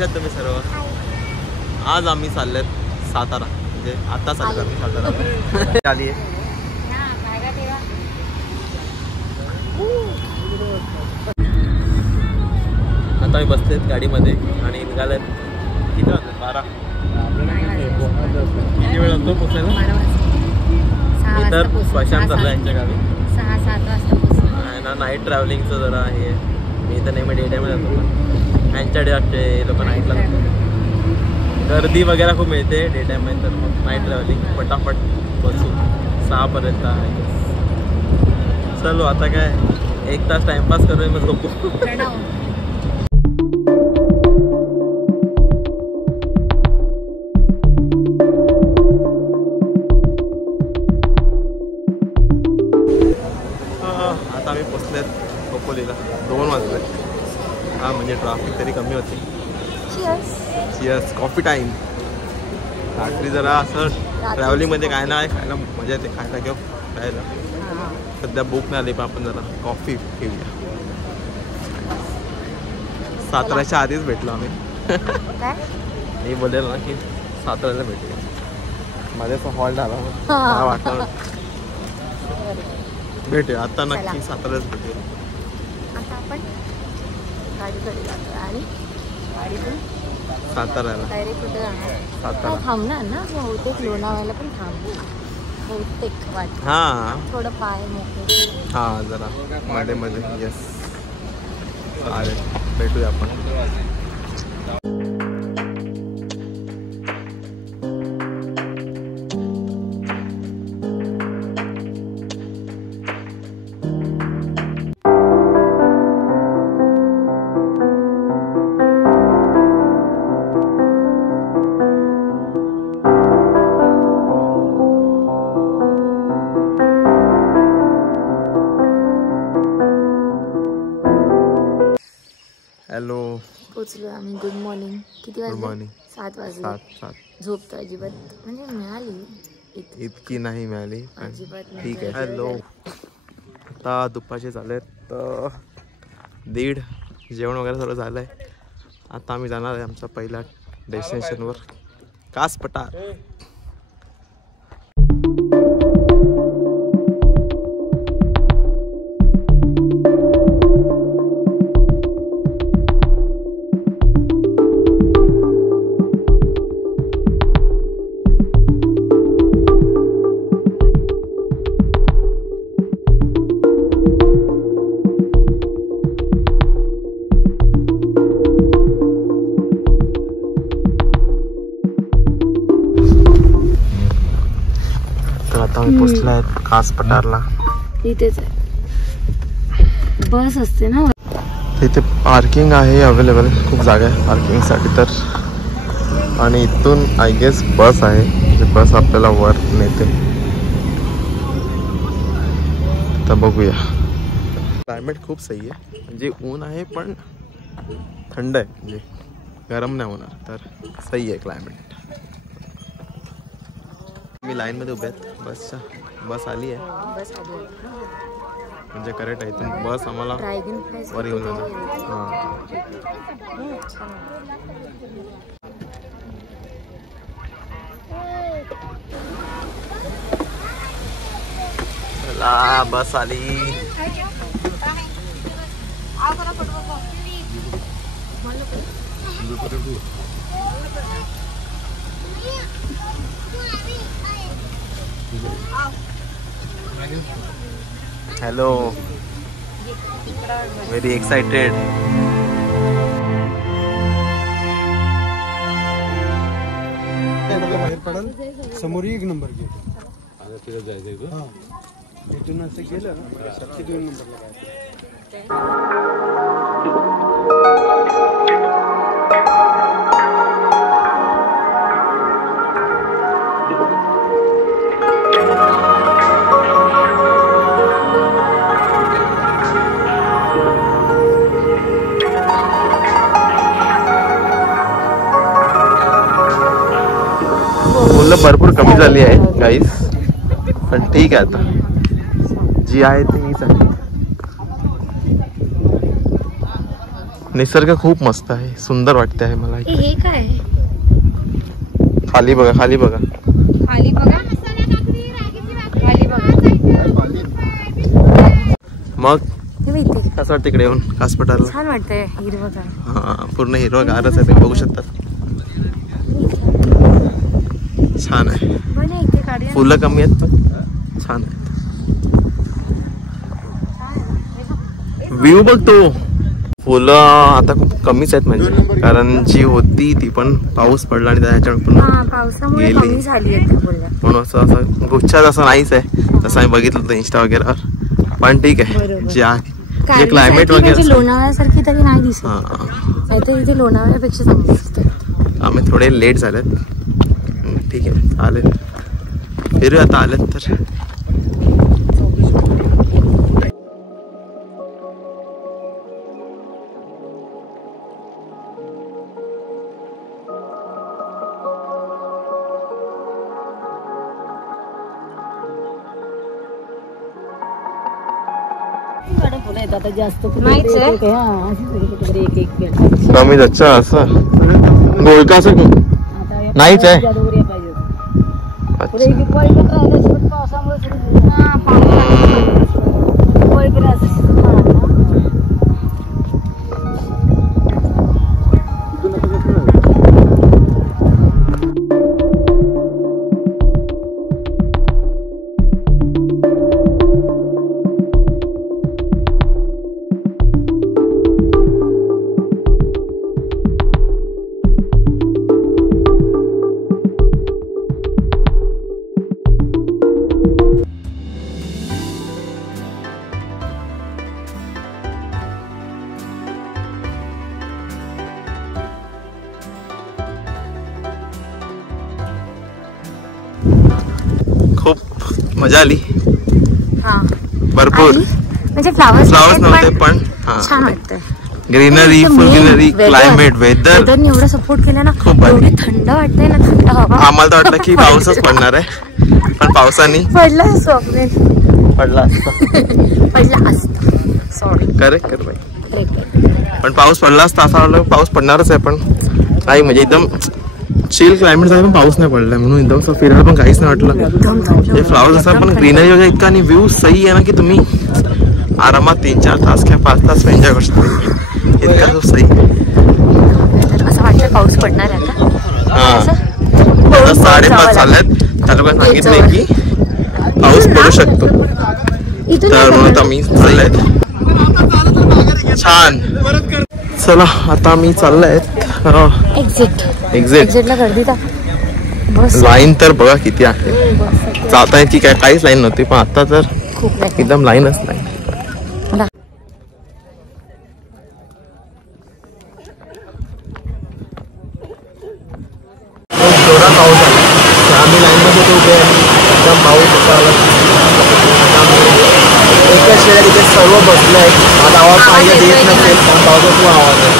कशा आहात तुम्ही सर्व? आज आम्ही चाललेत सातारा, म्हणजे आता चाललोत आम्ही सातारा आली आहे. आता आम्ही बसलेत गाडीमध्ये आणि निघालेत. किती वाजले? 12. किती वेळ लागतो पोचायला? इतर स्मशान चाललं यांच्या गावी. 6-7 वाजता पोहोचलो ना. नाईट ट्रॅव्हलिंगचं जरा हे मी तर नेहमी डे टाईम जातो, पण यांच्याकडे वाटते लोक नाईटला जातात. गर्दी वगैरे खूप मिळते डे टाईम मध्ये, तर मग नाईट ट्रॅव्हलिंग पटापट बसू 6 पर्यंत आहे. चलो आता काय 1 तास टाइमपास करूया, मग झोपू. आता आम्ही पोचलेत खोपोलीला. 2 वाजले. हा म्हणजे ट्रॅफिक तरी कमी होती. चिअर्स. Coffee time. रात्री जरा असं ट्रॅव्हलिंगमध्ये काय नाही खायला मजा येते, खायला किंवा खायला. सध्या भूक नाही आली, पण आपण जरा कॉफी पिऊया. साताऱ्याच्या आधीच भेटलो आम्ही. मी बोलेल ना की साताऱ्याला भेटूया. माझ्याचा हॉल्ट आला मला वाटलं भेटूया आता नक्की साताऱ्याच भेटूया. आता आपण गाडीकडे जातो आणि गाडीतून साताऱ्याला डायरेक्ट कुठे जाणार? सातारा थांबणार ना बहुतेक, लोणावळ्याला पण थांबू बहुतेक वाटतं. हां थोडं पाय मोकळे. हां जरा मध्ये मध्ये. येस चालेल, भेटूया आपण. हॅलो, पोचलो आम्ही. Good morning. किती वाजले? Good morning. 7 वाजले. 7. झोप तर अजिबात म्हणजे मिळाली इतकी नाही मिळाली, अजिबात नाही. ठीक आहे. हॅलो, आता दुपारचे झालेत 1:30. जेवण वगैरे सर्व झालं आहे. आता आम्ही जाणार आहे आमच्या पहिल्या डेस्टिनेशनवर, कास पठार. आम्ही पोचलो आहेत कास पठारला. इथेच आहे बस असते ना. इथे पार्किंग आहे अवेलेबल, खूप जागा आहे पार्किंगसाठी तर. आणि इथून आय गेस बस आहे, जी बस आपल्याला वर नेते. तर बघूया. क्लायमेट खूप सही आहे, म्हणजे ऊन आहे पण थंड आहे, म्हणजे गरम नाही होणार, तर सही आहे क्लायमेट. मी लाईनमध्ये उभे आहेत बसच्या. बस आली आहे, बस आली म्हणजे करेक्ट आहे. इथून बस आम्हाला वर येऊन जाणार. हां चला, बस आली. Hello, very excited. समोर 1 नंबर गेट. आता तिथे जायचं. हां, इथून असं गेलं ना 2 नंबरला काय. मुलं भरपूर कमी झाली आहे गाईस, पण ठीक आहे आता जी आहे ती मीच आहे. निसर्ग खूप मस्त आहे, सुंदर वाटते आहे मला इथे. हे काय खाली बघा, खाली बघा, खाली बघा, खाली बघा. मग हे बघ इथे कसं वाटतं इकडे येऊन हॉस्पिटलला? छान वाटतंय हिरवगार. हा, पूर्ण हिरवगारच आहे, ते बघू शकतात. छान आहे, पण इथे काढूया. फुलं कमी आहेत पण छान आहे. व्ह्यू बघतो. फुलं आता खूप कमीच आहेत म्हणजे, कारण जी होती ती पण पाऊस पडला आणि त्याच्यामुळे पुन्हा पावसामुळे गेली. कमी झाली आहे बोलल्या. म्हणून असं गुच्छात असं नाहीच आहे, तसं आम्ही बघितलं होतं इंस्टा वगैरेवर. पण ठीक आहे, बरोबर. जे आहे जे क्लायमेट वगैरे म्हणजे लोणावळ्यासारखी तरी नाही दिसत. हा, नाहीतर इथे लोणावळ्यापेक्षा चांगली दिसते. आम्ही थोडे लेट झालेत. ठीक आहे, चालेल, फिरूया आता आलेत तर. नाहीच आहे. कमी अच्छा असं गोलका असं नाहीच आहे. खूप मजा आली, हा भरपूर. म्हणजे फ्लावर्स नव्हते पण छान वाटतंय. Greenery, full greenery, climate, weather एवढं सपोर्ट केलं ना, खूप भारी. एवढी थंड वाटतंय ना, थंड हवा. आम्हाला तर वाटलं की पाऊसच पडणार आहे, पण पावसाने पडला स्वप्नेल, पडला असता. पडला असता. सॉरी, करेक्ट कर बाई. पण पाऊस पडला असता असं वाटलं पाऊस पडणारच आहे, पण नाही म्हणजे एकदम चिल क्लायमेट आहे पण पाऊस नाही पडलाय, म्हणून एकदम असं फिरायला पण काहीच नाही वाटलं. हे फ्लावर्स असतात पण ग्रीनरी वगैरे इतका आणि व्ह्यू सही आहे ना की तुम्ही आरामात 3-4 तास किंवा 5 तास एन्जॉय करू शकता. इतका जो सही असं वाटतं पाऊस पडणार आहे आता. हा, आता 5:30 झाल्यात. त्या लोकांनी सांगितलंय की पाऊस पडू शकतो, तर म्हणून आता मी चाललंय. छान, चला आता मी चाललंय एक्झिटला गर्दी तर बस. लाईन तर बघा किती आहे. जाता येत की काय काहीच लाईन नव्हती, पण आता तर खूप एकदम लाईनच नाही. जोरात पाऊस आला, आम्ही लाईनमध्ये तो उभे एकदम पाऊस होता आला. एकाच वेळेला तिथे सर्व बसले आहेत. माझा आवाज पाहिजे येत नसेल कारण पावसाचा खूप आवाज आहे.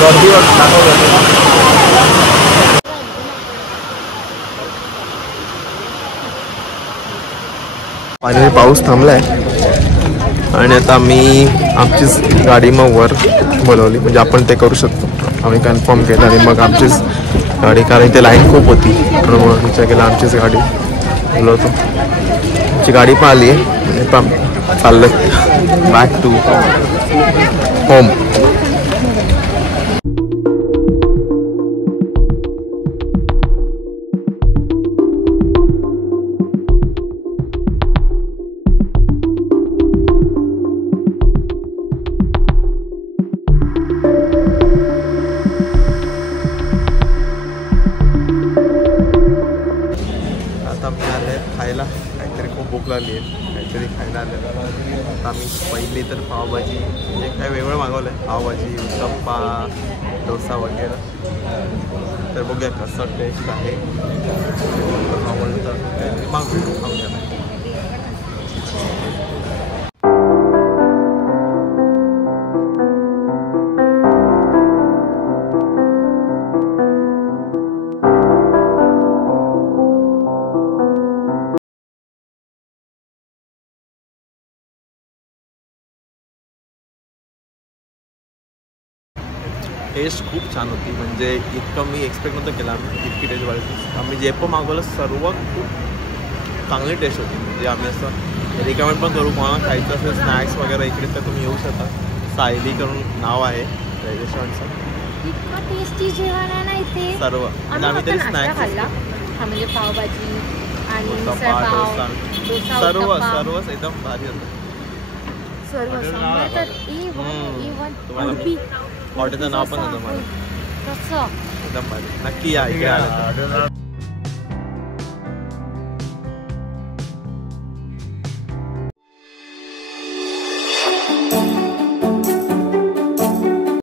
गर्दी दाखवत. फायनली पाऊस थांबलाय आणि आता मी आमचीच गाडी मग वर बोलवली, म्हणजे आपण ते करू शकतो. आम्ही कन्फर्म केलं आणि मग आमचीच गाडी, कारण इथे लाईन खूप होती म्हणून विचार केला आमचीच गाडी बोलवतो. आमची गाडी पण आली आहे आणि पण चाललं बॅक टू होम. आता मी आले खायला, काहीतरी खूप भूक लागली आहे, काहीतरी खायला आले. आता मी पहिली तर पावभाजी, म्हणजे काय वेगळं मागवलं आहे, पावभाजी, उत्तप्पा, डोसा वगैरे. तर बघूया कसं टेस्ट आहे. आवडलं तर काहीतरी मागवू खाऊया. टेस्ट खूप छान होती. म्हणजे इतकं मी एक्सपेक्ट नव्हतं केलं आम्ही, इतकी टेस्ट वाढली. आम्ही जे पण मागवलं सर्व खूप चांगली टेस्ट होती. म्हणजे आम्ही असं रिकमेंड पण करू, कोणाला खायचं असेल स्नॅक्स वगैरे इकडे तर तुम्ही येऊ शकता. सायली करून नाव आहे रेस्टॉरंटचं. इतकं टेस्टी जेवण आहे ना इथे. सर्व आम्ही तरी स्नॅक्स खाल्ला हा, म्हणजे पावभाजी आणि डोसा, सर्वच एकदम भारी होतं. सर्व सांबार तर तुम्हाला हॉटेलचं नाव पण होतं मला कसं एकदम भारी. नक्की या इकडे आलं.